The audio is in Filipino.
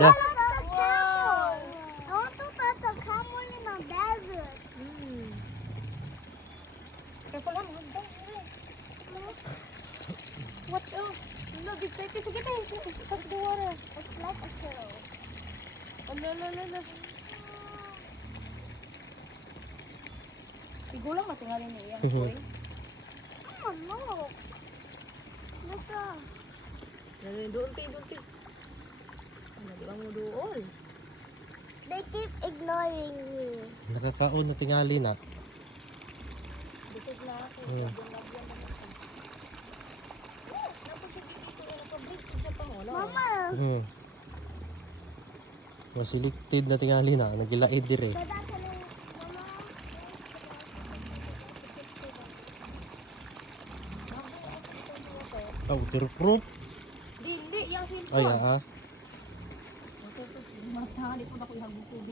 Yeah. That's a camel. I want to touch a camel in a desert. Careful lang. Watch out. No, big take. Sige tayo. Touch the water. It's like a show. Ala. Igulang matingalin niya yan, boy. Oh no. Look up. Doon tayo. Ano, di ba mo doon? They keep ignoring me. Nakakaon na tingali na. Bisig na ako. Hmm. Lagyan naman ako. Napasig dito. Nakabreak siya pa. Wala. Mama, Hmm. Masiligtid na tingali na. Nagilaid dire. dada ka lang. Mama. Waterproof. Dili, yung Ay, cellphone. ah. Matahali po na ko ihagong tubig